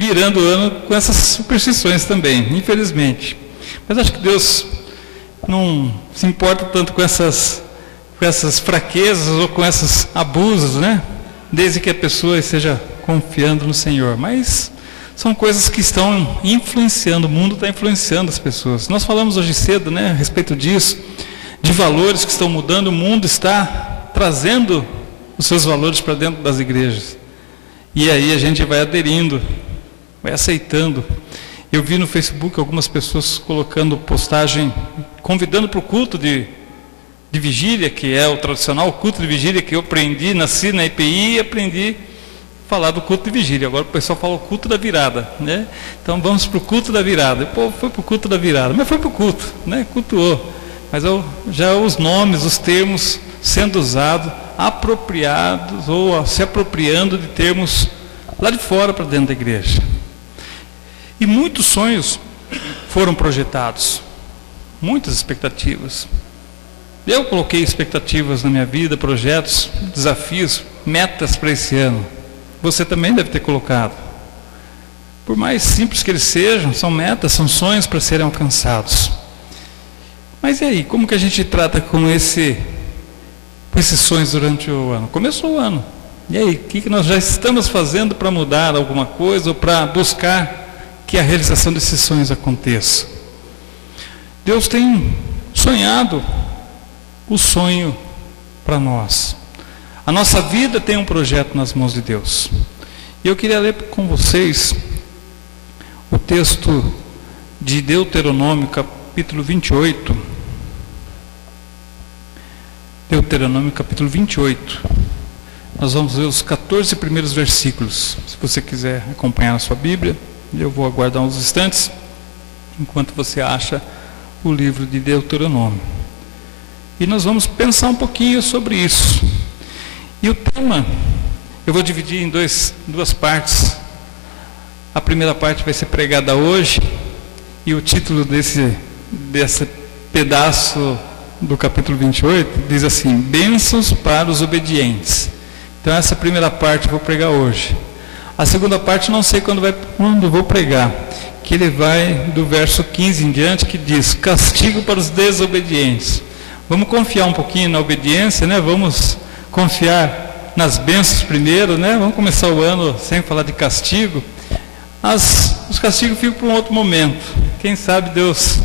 virando o ano com essas superstições também, infelizmente. Mas acho que Deus não se importa tanto com essas fraquezas ou com esses abusos, né? Desde que a pessoa esteja confiando no Senhor. Mas são coisas que estão influenciando, o mundo está influenciando as pessoas. Nós falamos hoje cedo, né, a respeito disso, de valores que estão mudando, o mundo está trazendo os seus valores para dentro das igrejas. E aí a gente vai aderindo, vai aceitando. Eu vi no Facebook algumas pessoas colocando postagem, convidando para o culto de vigília, que é o tradicional culto de vigília que eu aprendi, nasci na IPI e aprendi a falar do culto de vigília. Agora o pessoal fala o culto da virada, né? Então vamos para o culto da virada. O povo foi para o culto da virada, mas foi para o culto, né? Cultuou. Mas já os nomes, os termos sendo usados, apropriados ou se apropriando de termos lá de fora para dentro da igreja. E muitos sonhos foram projetados, muitas expectativas. Eu coloquei expectativas na minha vida, projetos, desafios, metas para esse ano. Você também deve ter colocado. Por mais simples que eles sejam, são metas, são sonhos para serem alcançados. Mas e aí, como que a gente trata com esses sonhos durante o ano? Começou o ano. E aí, o que nós já estamos fazendo para mudar alguma coisa ou para buscar que a realização desses sonhos aconteça? Deus tem sonhado o sonho para nós. A nossa vida tem um projeto nas mãos de Deus. E eu queria ler com vocês o texto de Deuteronômio, capítulo 28. Deuteronômio, capítulo 28. Nós vamos ver os 14 primeiros versículos. Se você quiser acompanhar na sua Bíblia, eu vou aguardar uns instantes, enquanto você acha o livro de Deuteronômio. E nós vamos pensar um pouquinho sobre isso. E o tema, eu vou dividir em duas partes. A primeira parte vai ser pregada hoje, e o título desse pedaço do capítulo 28 diz assim: bênçãos para os obedientes. Então essa primeira parte eu vou pregar hoje. A segunda parte não sei quando vou pregar, que ele vai do verso 15 em diante, que diz: castigo para os desobedientes. Vamos confiar um pouquinho na obediência, né? Vamos confiar nas bênçãos primeiro, né? Vamos começar o ano sem falar de castigo. Os castigos ficam para um outro momento. Quem sabe Deus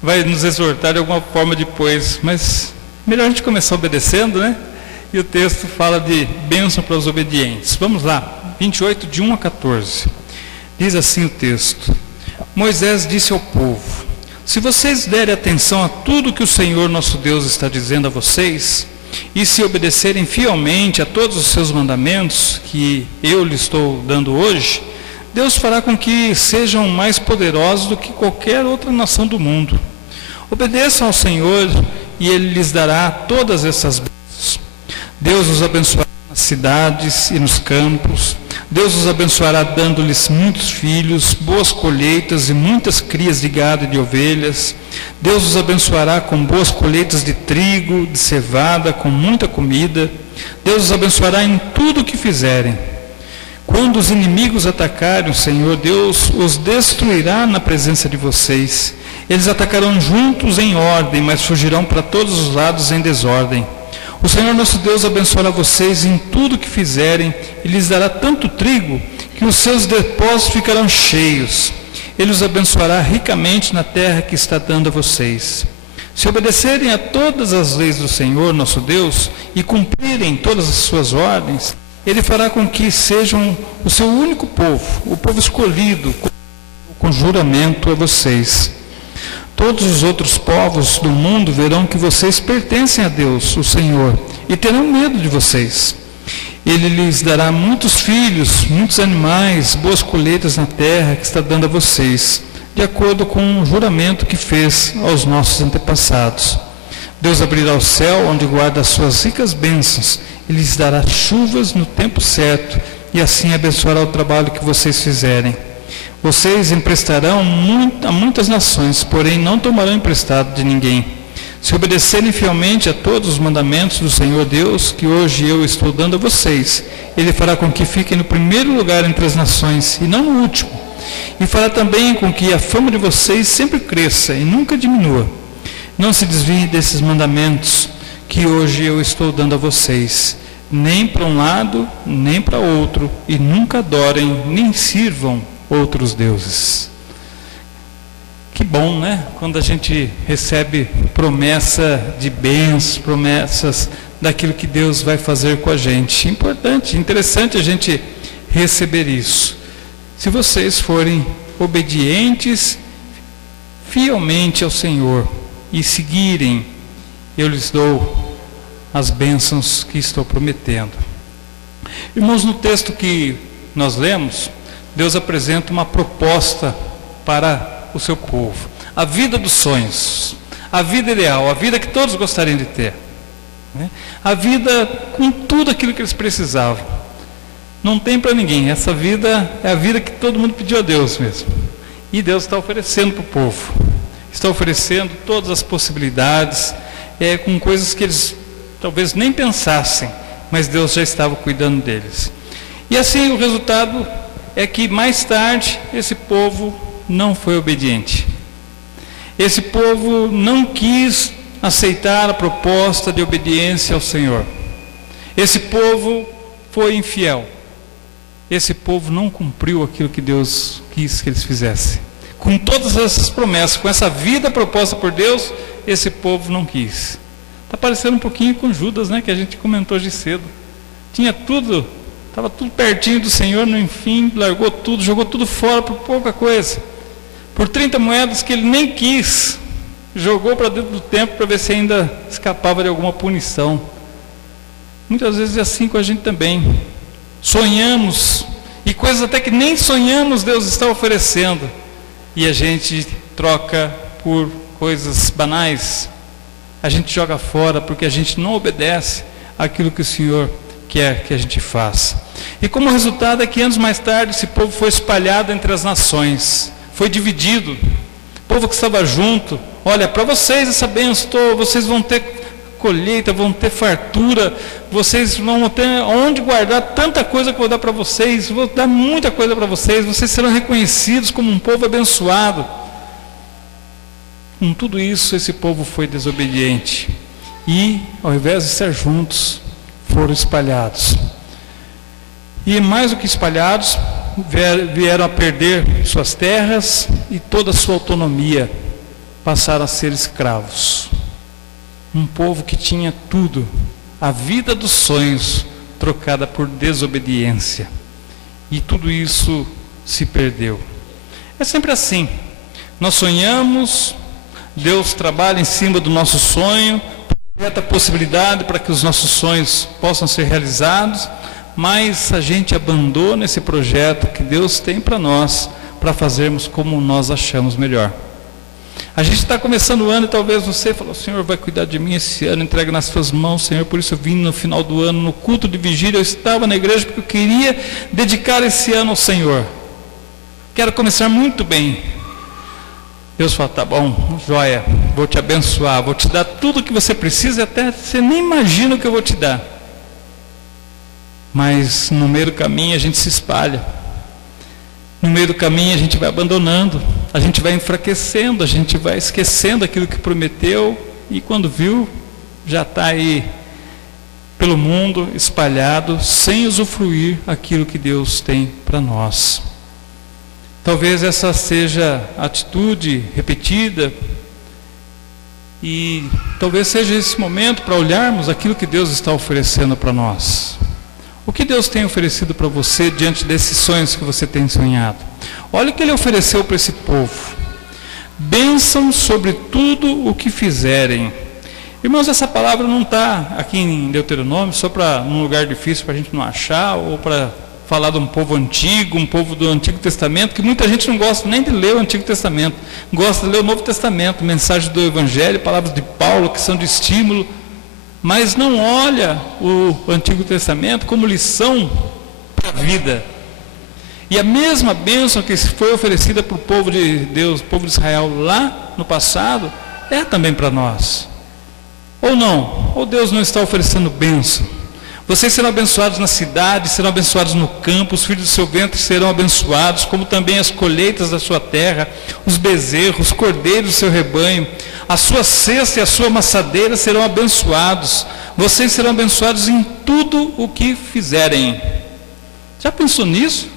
vai nos exortar de alguma forma depois, mas melhor a gente começar obedecendo, né? E o texto fala de bênção para os obedientes. Vamos lá, 28, de 1 a 14. Diz assim o texto: Moisés disse ao povo: se vocês derem atenção a tudo que o Senhor nosso Deus está dizendo a vocês, e se obedecerem fielmente a todos os seus mandamentos que eu lhes estou dando hoje, Deus fará com que sejam mais poderosos do que qualquer outra nação do mundo. Obedeçam ao Senhor e Ele lhes dará todas essas bênçãos. Deus os abençoará nas cidades e nos campos. Deus os abençoará dando-lhes muitos filhos, boas colheitas e muitas crias de gado e de ovelhas. Deus os abençoará com boas colheitas de trigo, de cevada, com muita comida. Deus os abençoará em tudo o que fizerem. Quando os inimigos atacarem, o Senhor Deus os destruirá na presença de vocês. Eles atacarão juntos em ordem, mas fugirão para todos os lados em desordem. O Senhor nosso Deus abençoará vocês em tudo o que fizerem e lhes dará tanto trigo que os seus depósitos ficarão cheios. Ele os abençoará ricamente na terra que está dando a vocês. Se obedecerem a todas as leis do Senhor nosso Deus e cumprirem todas as suas ordens, Ele fará com que sejam o seu único povo, o povo escolhido, com juramento a vocês. Todos os outros povos do mundo verão que vocês pertencem a Deus, o Senhor, e terão medo de vocês. Ele lhes dará muitos filhos, muitos animais, boas colheitas na terra que está dando a vocês, de acordo com o juramento que fez aos nossos antepassados. Deus abrirá o céu, onde guarda as suas ricas bênçãos, e lhes dará chuvas no tempo certo, e assim abençoará o trabalho que vocês fizerem. Vocês emprestarão a muitas nações, porém não tomarão emprestado de ninguém. Se obedecerem fielmente a todos os mandamentos do Senhor Deus, que hoje eu estou dando a vocês, Ele fará com que fiquem no primeiro lugar entre as nações, e não no último. E fará também com que a fama de vocês sempre cresça e nunca diminua. Não se desviem desses mandamentos que hoje eu estou dando a vocês, nem para um lado, nem para outro, e nunca adorem, nem sirvam outros deuses. Que bom, né? Quando a gente recebe promessa de bênçãos, promessas daquilo que Deus vai fazer com a gente. Importante, interessante a gente receber isso. Se vocês forem obedientes fielmente ao Senhor e seguirem, eu lhes dou as bênçãos que estou prometendo. Irmãos, no texto que nós lemos, Deus apresenta uma proposta para o seu povo, a vida dos sonhos, a vida ideal, a vida que todos gostariam de ter, né? A vida com tudo aquilo que eles precisavam. Não tem para ninguém, essa vida é a vida que todo mundo pediu a Deus mesmo, e Deus está oferecendo para o povo, está oferecendo todas as possibilidades, com coisas que eles talvez nem pensassem, mas Deus já estava cuidando deles. E assim o resultado é que mais tarde esse povo não foi obediente. Esse povo não quis aceitar a proposta de obediência ao Senhor. Esse povo foi infiel. Esse povo não cumpriu aquilo que Deus quis que eles fizessem. Com todas essas promessas, com essa vida proposta por Deus, esse povo não quis. Está parecendo um pouquinho com Judas, né, que a gente comentou hoje cedo. Tinha tudo, estava tudo pertinho do Senhor, no fim largou tudo, jogou tudo fora por pouca coisa. Por 30 moedas que ele nem quis, jogou para dentro do templo para ver se ainda escapava de alguma punição. Muitas vezes é assim com a gente também. Sonhamos, e coisas até que nem sonhamos Deus está oferecendo, e a gente troca por coisas banais. A gente joga fora porque a gente não obedece àquilo que o Senhor quer que a gente faça. E como resultado é que anos mais tarde esse povo foi espalhado entre as nações, foi dividido. O povo que estava junto, olha, para vocês essa bênção, vocês vão ter colheita, vão ter fartura, vocês vão ter onde guardar tanta coisa que eu vou dar para vocês, vou dar muita coisa para vocês, vocês serão reconhecidos como um povo abençoado. Com tudo isso, esse povo foi desobediente e, ao invés de estar juntos, foram espalhados. E mais do que espalhados, vieram a perder suas terras e toda a sua autonomia, passaram a ser escravos. Um povo que tinha tudo, a vida dos sonhos, trocada por desobediência. E tudo isso se perdeu. É sempre assim. Nós sonhamos, Deus trabalha em cima do nosso sonho, projeta a possibilidade para que os nossos sonhos possam ser realizados, mas a gente abandona esse projeto que Deus tem para nós, para fazermos como nós achamos melhor. A gente está começando o ano e talvez você falou, o Senhor vai cuidar de mim esse ano, entrega nas suas mãos, Senhor, por isso eu vim no final do ano, no culto de vigília, eu estava na igreja porque eu queria dedicar esse ano ao Senhor. Quero começar muito bem. Deus fala, tá bom, joia, vou te abençoar, vou te dar tudo o que você precisa, até você nem imagina o que eu vou te dar. Mas no meio do caminho a gente se espalha. No meio do caminho a gente vai abandonando, a gente vai enfraquecendo, a gente vai esquecendo aquilo que prometeu, e quando viu, já está aí pelo mundo, espalhado, sem usufruir aquilo que Deus tem para nós. Talvez essa seja a atitude repetida, e talvez seja esse momento para olharmos aquilo que Deus está oferecendo para nós. O que Deus tem oferecido para você diante desses sonhos que você tem sonhado? Olha o que Ele ofereceu para esse povo. Bênção sobre tudo o que fizerem. Irmãos, essa palavra não está aqui em Deuteronômio só para num lugar difícil para a gente não achar, ou para falar de um povo antigo, um povo do Antigo Testamento, que muita gente não gosta nem de ler o Antigo Testamento, gosta de ler o Novo Testamento, mensagem do Evangelho, palavras de Paulo que são de estímulo, mas não olha o Antigo Testamento como lição para a vida. E a mesma bênção que foi oferecida para o povo de Deus, o povo de Israel lá no passado, é também para nós. Ou não, ou Deus não está oferecendo bênção. Vocês serão abençoados na cidade, serão abençoados no campo, os filhos do seu ventre serão abençoados, como também as colheitas da sua terra, os bezerros, os cordeiros do seu rebanho, a sua cesta e a sua amassadeira serão abençoados. Vocês serão abençoados em tudo o que fizerem. Já pensou nisso?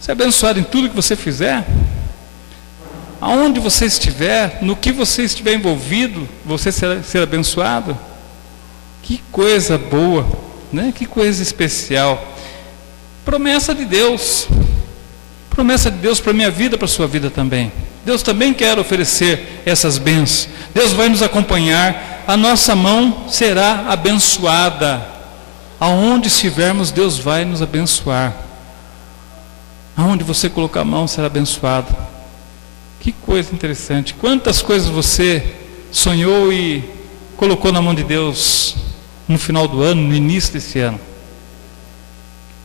Ser abençoado em tudo que você fizer? Aonde você estiver, no que você estiver envolvido, você será abençoado? Que coisa boa, né? Que coisa especial. Promessa de Deus para a minha vida, para a sua vida também. Deus também quer oferecer essas bênçãos. Deus vai nos acompanhar, a nossa mão será abençoada. Aonde estivermos, Deus vai nos abençoar. Aonde você colocar a mão, será abençoado. Que coisa interessante. Quantas coisas você sonhou e colocou na mão de Deus no final do ano, no início desse ano?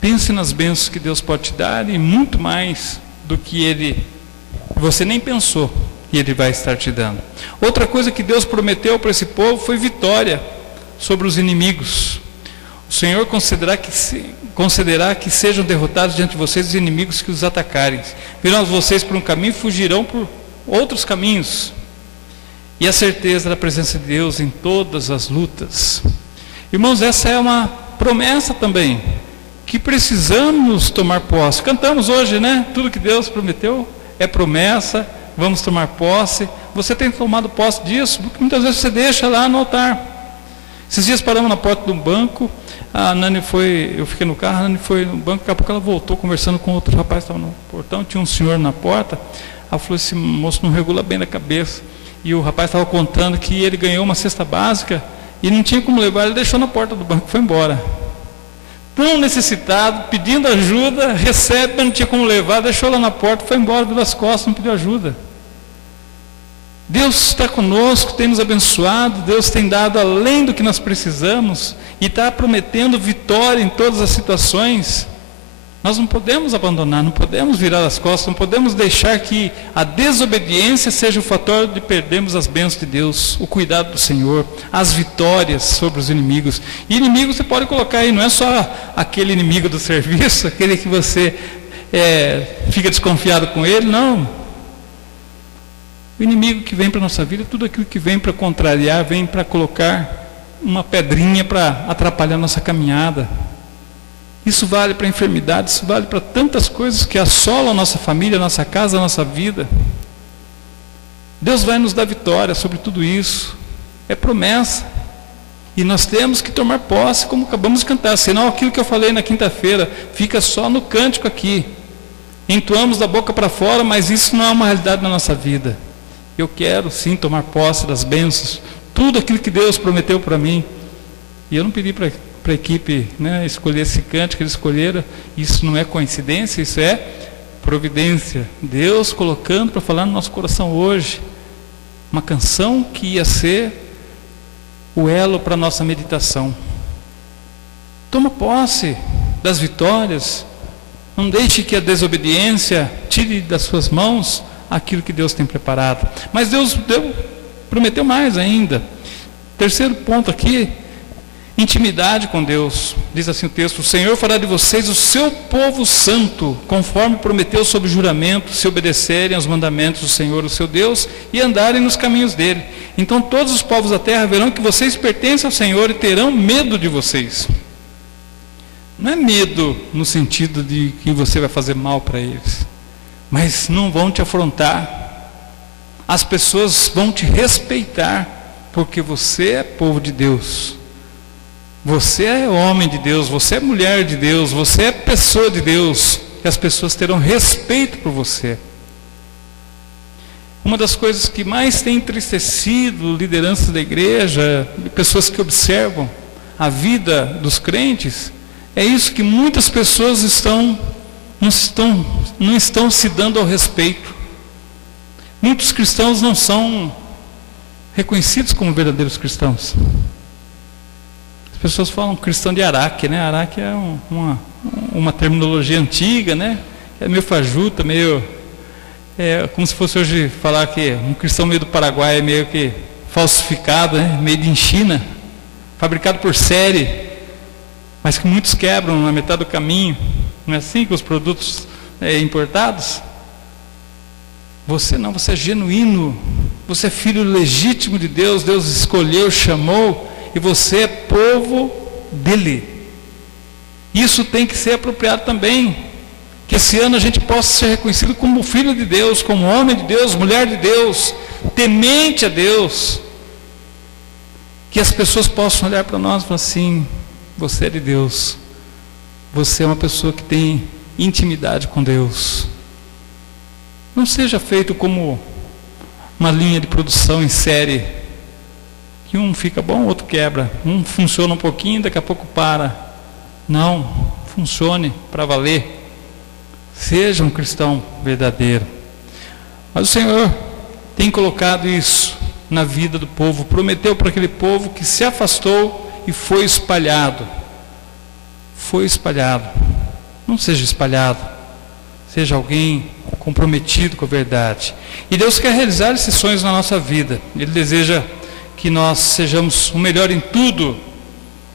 Pense nas bênçãos que Deus pode te dar e muito mais do que você nem pensou que Ele vai estar te dando. Outra coisa que Deus prometeu para esse povo foi vitória sobre os inimigos. O Senhor concederá que sejam derrotados diante de vocês os inimigos que os atacarem. Virão vocês por um caminho e fugirão por outros caminhos. E a certeza da presença de Deus em todas as lutas. Irmãos, essa é uma promessa também, que precisamos tomar posse. Cantamos hoje, né? Tudo que Deus prometeu é promessa, vamos tomar posse. Você tem tomado posse disso? Porque muitas vezes você deixa lá no altar. Esses dias paramos na porta de um banco, a Nani eu fiquei no carro, a Nani foi no banco, daqui a pouco ela voltou conversando com outro rapaz que estava no portão, tinha um senhor na porta. Ela falou, esse moço não regula bem na cabeça. E o rapaz estava contando que ele ganhou uma cesta básica e não tinha como levar, ele deixou na porta do banco e foi embora. Tão necessitado, pedindo ajuda, recebe, mas não tinha como levar, deixou lá na porta, foi embora, virou as costas, não pediu ajuda. Deus está conosco, tem nos abençoado, Deus tem dado além do que nós precisamos e está prometendo vitória em todas as situações. Nós não podemos abandonar, não podemos virar as costas, não podemos deixar que a desobediência seja o fator de perdermos as bênçãos de Deus, o cuidado do Senhor, as vitórias sobre os inimigos. E inimigo você pode colocar aí, não é só aquele inimigo do serviço, aquele que você fica desconfiado com ele, não. O inimigo que vem para a nossa vida, tudo aquilo que vem para contrariar, vem para colocar uma pedrinha para atrapalhar a nossa caminhada. Isso vale para a enfermidade, isso vale para tantas coisas que assolam a nossa família, a nossa casa, a nossa vida. Deus vai nos dar vitória sobre tudo isso. É promessa. E nós temos que tomar posse, como acabamos de cantar. Senão aquilo que eu falei na quinta-feira fica só no cântico aqui. Entoamos da boca para fora, mas isso não é uma realidade na nossa vida. Eu quero sim tomar posse das bênçãos, tudo aquilo que Deus prometeu para mim. E eu não pedi para a equipe, né, escolher esse cântico que eles escolheram. Isso não é coincidência, isso é providência. Deus colocando para falar no nosso coração hoje uma canção que ia ser o elo para a nossa meditação. Toma posse das vitórias. Não deixe que a desobediência tire das suas mãos aquilo que Deus tem preparado. Mas Deus prometeu mais ainda. Terceiro ponto aqui, intimidade com Deus. Diz assim o texto: o Senhor fará de vocês o seu povo santo, conforme prometeu sob juramento, se obedecerem aos mandamentos do Senhor, o seu Deus, e andarem nos caminhos dele. Então todos os povos da terra verão que vocês pertencem ao Senhor e terão medo de vocês. Não é medo no sentido de que você vai fazer mal para eles, mas não vão te afrontar. As pessoas vão te respeitar, porque você é povo de Deus. Você é homem de Deus, você é mulher de Deus, você é pessoa de Deus, e as pessoas terão respeito por você. Uma das coisas que mais tem entristecido lideranças da igreja, pessoas que observam a vida dos crentes, é isso, que muitas pessoas não estão se dando ao respeito. Muitos cristãos não são reconhecidos como verdadeiros cristãos. As pessoas falam cristão de Araque, né? Araque é uma terminologia antiga, né? É meio fajuta, meio... como se fosse hoje falar que um cristão meio do Paraguai é meio que falsificado, né? Made in China, fabricado por série, mas que muitos quebram na metade do caminho. Não é assim com os produtos importados? Você não, você é genuíno, você é filho legítimo de Deus, Deus escolheu, chamou, e você é povo dele. Isso tem que ser apropriado também, que esse ano a gente possa ser reconhecido como filho de Deus, como homem de Deus, mulher de Deus, temente a Deus, que as pessoas possam olhar para nós e falar assim: você é de Deus, você é uma pessoa que tem intimidade com Deus. Não seja feito como uma linha de produção em série, que um fica bom, o outro quebra, um funciona um pouquinho, daqui a pouco para. Não, funcione para valer. Seja um cristão verdadeiro. Mas o Senhor tem colocado isso na vida do povo, prometeu para aquele povo que se afastou e foi espalhado. Foi espalhado. Não seja espalhado, seja alguém comprometido com a verdade. E Deus quer realizar esses sonhos na nossa vida. Ele deseja que nós sejamos o melhor em tudo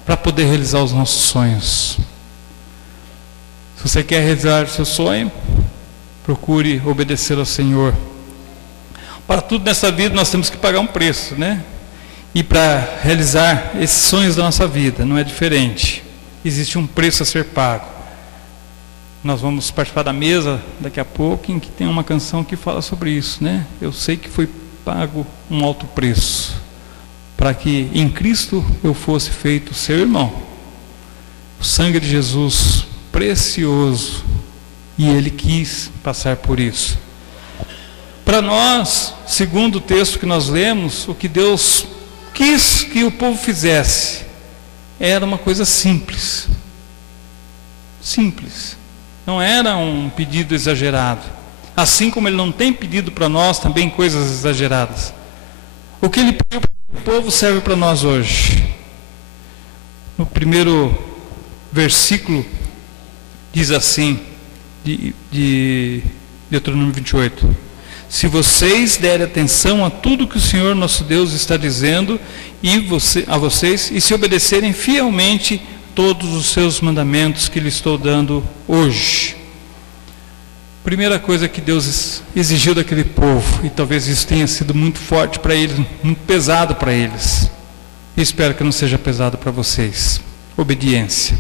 para poder realizar os nossos sonhos. Se você quer realizar seu sonho, procure obedecer ao Senhor. Para tudo nessa vida nós temos que pagar um preço, né? E para realizar esses sonhos da nossa vida não é diferente. Existe um preço a ser pago. Nós vamos participar da mesa daqui a pouco, em que tem uma canção que fala sobre isso, né? Eu sei que foi pago um alto preço, para que em Cristo eu fosse feito seu irmão. O sangue de Jesus, precioso, e Ele quis passar por isso. Para nós, segundo o texto que nós lemos, o que Deus quis que o povo fizesse, era uma coisa simples. Simples. Não era um pedido exagerado. Assim como Ele não tem pedido para nós também coisas exageradas. O que Ele pediu para o povo serve para nós hoje. No primeiro versículo, diz assim, de Deuteronômio 28. Se vocês derem atenção a tudo que o Senhor nosso Deus está dizendo a vocês, e se obedecerem fielmente todos os seus mandamentos que lhe estou dando hoje. Primeira coisa que Deus exigiu daquele povo, e talvez isso tenha sido muito forte para eles, muito pesado para eles, e espero que não seja pesado para vocês: obediência.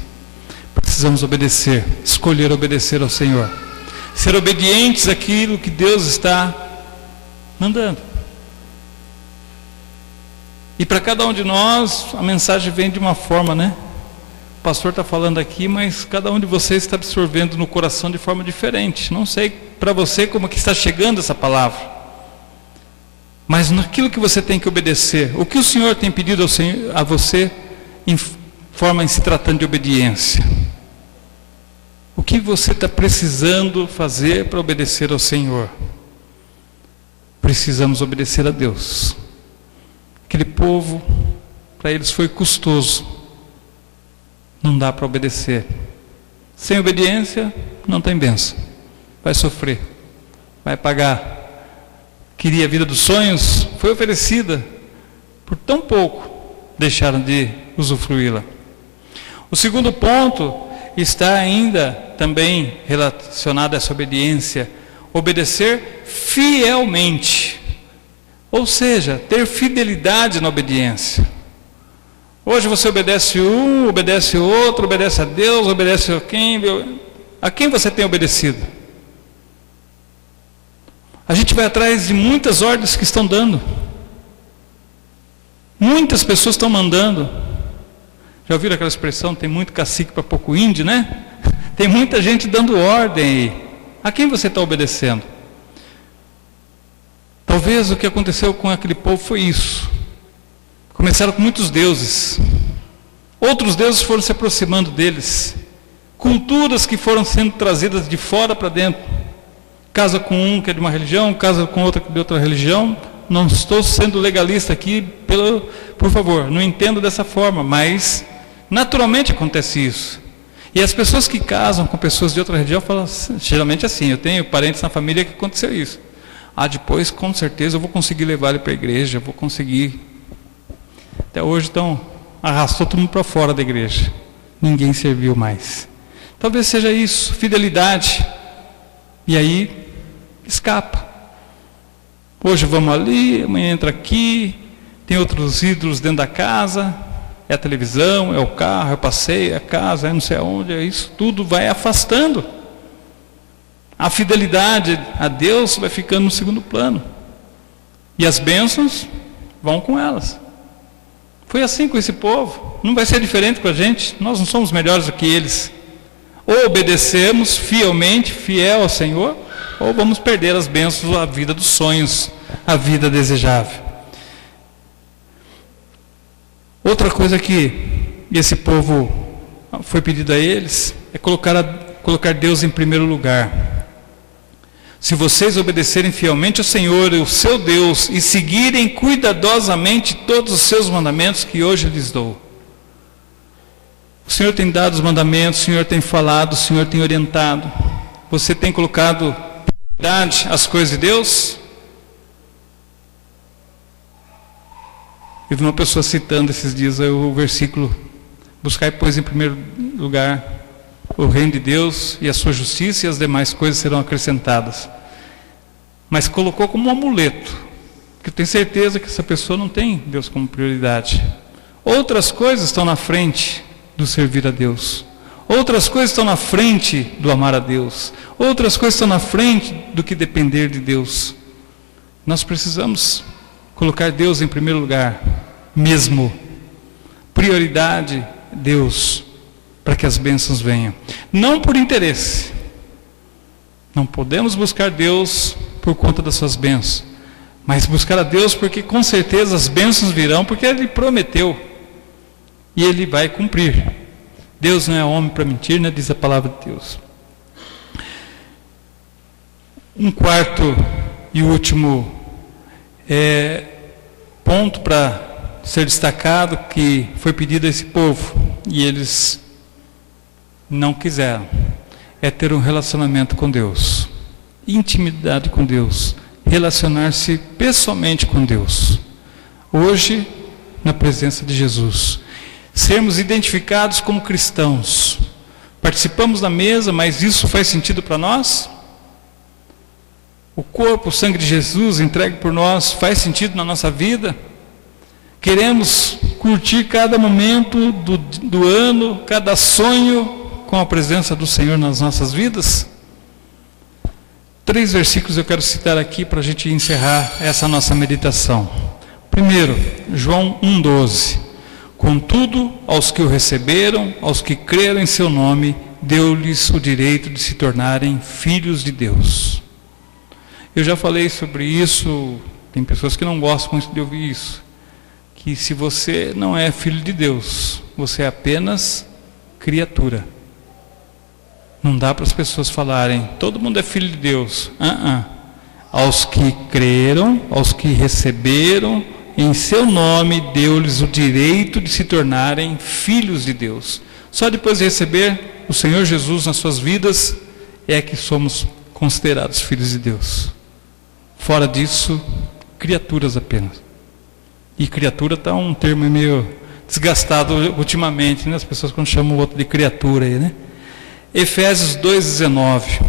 Precisamos obedecer, escolher obedecer ao Senhor, ser obedientes àquilo que Deus está mandando. E para cada um de nós a mensagem vem de uma forma, né? O pastor está falando aqui, mas cada um de vocês está absorvendo no coração de forma diferente. Não sei para você como que está chegando essa palavra, mas naquilo que você tem que obedecer, o que o Senhor tem pedido a você em se tratando de obediência. O que você está precisando fazer para obedecer ao Senhor? Precisamos obedecer a Deus. Aquele povo, para eles foi custoso. Não dá para obedecer. Sem obediência, não tem bênção. Vai sofrer, vai pagar. Queria a vida dos sonhos, foi oferecida. Por tão pouco, deixaram de usufruí-la. O segundo ponto está ainda também relacionado a essa obediência. Obedecer fielmente. Ou seja, ter fidelidade na obediência. Hoje você obedece um, obedece outro, obedece a Deus, obedece a quem? A quem você tem obedecido? A gente vai atrás de muitas ordens que estão dando. Muitas pessoas estão mandando. Já ouviram aquela expressão, tem muito cacique para pouco índio, né? Tem muita gente dando ordem aí. A quem você está obedecendo? Talvez o que aconteceu com aquele povo foi isso. Começaram com muitos deuses. Outros deuses foram se aproximando deles. Culturas que foram sendo trazidas de fora para dentro. Casa com um que é de uma religião, casa com outro que é de outra religião. Não estou sendo legalista aqui, por favor, não entendo dessa forma, mas naturalmente acontece isso. E as pessoas que casam com pessoas de outra religião falam geralmente assim: eu tenho parentes na família que aconteceu isso. Depois com certeza eu vou conseguir levar ele para a igreja, vou conseguir Até hoje, então, arrastou todo mundo para fora da igreja. Ninguém serviu mais. Talvez seja isso, fidelidade. E aí, escapa. Hoje vamos ali, amanhã entra aqui, tem outros ídolos dentro da casa, é a televisão, é o carro, é o passeio, é a casa, é não sei aonde, é isso, tudo vai afastando. A fidelidade a Deus vai ficando no segundo plano. E as bênçãos vão com elas. Foi assim com esse povo. Não vai ser diferente com a gente. Nós não somos melhores do que eles. Ou obedecemos fielmente, fiel ao Senhor, ou vamos perder as bênçãos, a vida dos sonhos, a vida desejável. Outra coisa que esse povo foi pedido a eles é colocar Deus em primeiro lugar. Se vocês obedecerem fielmente ao Senhor, o seu Deus, e seguirem cuidadosamente todos os seus mandamentos que hoje lhes dou. O Senhor tem dado os mandamentos, o Senhor tem falado, o Senhor tem orientado. Você tem colocado prioridade às coisas de Deus? Eu vi uma pessoa citando esses dias o versículo: buscai, pois, em primeiro lugar o reino de Deus e a sua justiça, e as demais coisas serão acrescentadas. Mas colocou como um amuleto, porque eu tenho certeza que essa pessoa não tem Deus como prioridade. Outras coisas estão na frente do servir a Deus. Outras coisas estão na frente do amar a Deus. Outras coisas estão na frente do que depender de Deus. Nós precisamos colocar Deus em primeiro lugar, mesmo. Prioridade, Deus, para que as bênçãos venham. Não por interesse. Não podemos buscar Deus por conta das suas bênçãos, mas buscar a Deus porque com certeza as bênçãos virão, porque Ele prometeu e Ele vai cumprir. Deus não é homem para mentir, né? Diz a palavra de Deus. Um quarto e último ponto para ser destacado, que foi pedido a esse povo e eles não quiseram, é ter um relacionamento com Deus, intimidade com Deus, relacionar-se pessoalmente com Deus, hoje na presença de Jesus, sermos identificados como cristãos. Participamos da mesa, mas isso faz sentido para nós? O corpo, o sangue de Jesus entregue por nós faz sentido na nossa vida? Queremos curtir cada momento do ano, cada sonho com a presença do Senhor nas nossas vidas? 3 versículos eu quero citar aqui para a gente encerrar essa nossa meditação. Primeiro, João 1,12. Contudo, aos que o receberam, aos que creram em seu nome, deu-lhes o direito de se tornarem filhos de Deus. Eu já falei sobre isso, tem pessoas que não gostam muito de ouvir isso, que se você não é filho de Deus, você é apenas criatura. Não dá para as pessoas falarem, todo mundo é filho de Deus. Aos que creram, aos que receberam, em seu nome deu-lhes o direito de se tornarem filhos de Deus. Só depois de receber o Senhor Jesus nas suas vidas, é que somos considerados filhos de Deus. Fora disso, criaturas apenas. E criatura está um termo meio desgastado ultimamente, né? As pessoas quando chamam o outro de criatura aí, né? Efésios 2,19.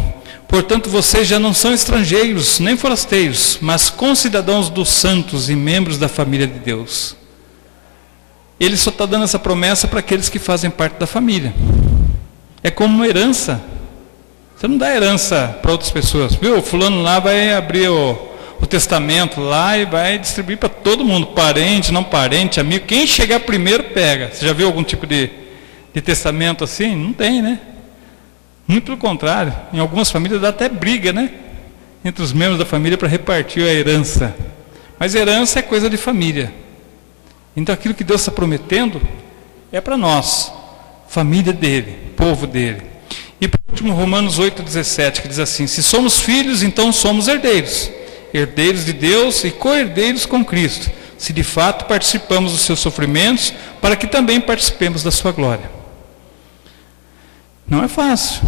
Portanto, vocês já não são estrangeiros, nem forasteiros, mas concidadãos dos santos e membros da família de Deus. Ele só está dando essa promessa para aqueles que fazem parte da família. É como uma herança. Você não dá herança para outras pessoas. Viu? O fulano lá vai abrir o testamento lá e vai distribuir para todo mundo. Parente, não parente, amigo. Quem chegar primeiro pega. Você já viu algum tipo de testamento assim? Não tem, né? Muito pelo contrário. Em algumas famílias dá até briga, né? Entre os membros da família para repartir a herança. Mas herança é coisa de família. Então aquilo que Deus está prometendo é para nós. Família dele, povo dele. E por último, Romanos 8,17, que diz assim: se somos filhos, então somos herdeiros. Herdeiros de Deus e co-herdeiros com Cristo. Se de fato participamos dos seus sofrimentos, para que também participemos da sua glória. Não é fácil.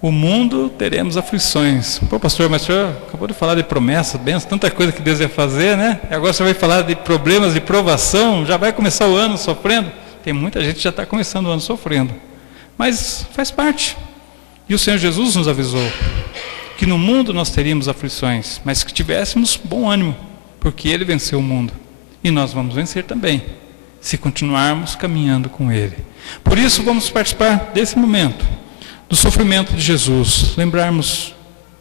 O mundo teremos aflições. Pô, pastor, mas o senhor acabou de falar de promessas, bênçãos, tanta coisa que Deus ia fazer, né? E agora o senhor vai falar de problemas, de provação, já vai começar o ano sofrendo. Tem muita gente que já está começando o ano sofrendo. Mas faz parte. E o Senhor Jesus nos avisou que no mundo nós teríamos aflições, mas que tivéssemos bom ânimo, porque Ele venceu o mundo. E nós vamos vencer também, se continuarmos caminhando com Ele. Por isso vamos participar desse momento, do sofrimento de Jesus, lembrarmos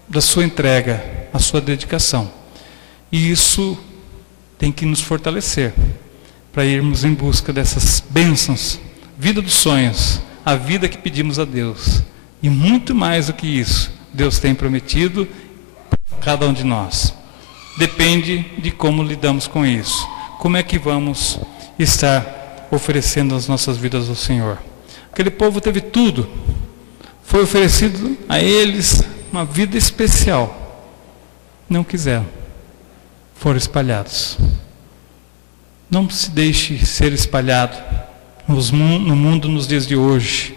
da sua entrega, a sua dedicação. E isso tem que nos fortalecer, para irmos em busca dessas bênçãos, vida dos sonhos, a vida que pedimos a Deus. E muito mais do que isso, Deus tem prometido para cada um de nós. Depende de como lidamos com isso. Como é que vamos estar oferecendo as nossas vidas ao Senhor? Aquele povo teve tudo. Foi oferecido a eles uma vida especial. Não quiseram. Foram espalhados. Não se deixe ser espalhado no mundo nos dias de hoje.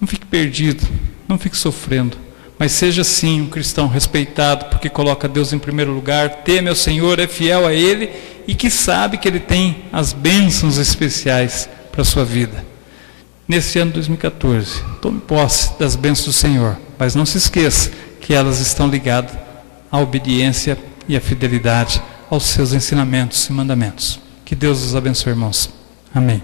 Não fique perdido, não fique sofrendo, mas seja sim um cristão respeitado, porque coloca Deus em primeiro lugar, teme ao Senhor, é fiel a Ele e que sabe que Ele tem as bênçãos especiais para a sua vida. Nesse ano de 2014, tome posse das bênçãos do Senhor, mas não se esqueça que elas estão ligadas à obediência e à fidelidade aos seus ensinamentos e mandamentos. Que Deus os abençoe, irmãos. Amém.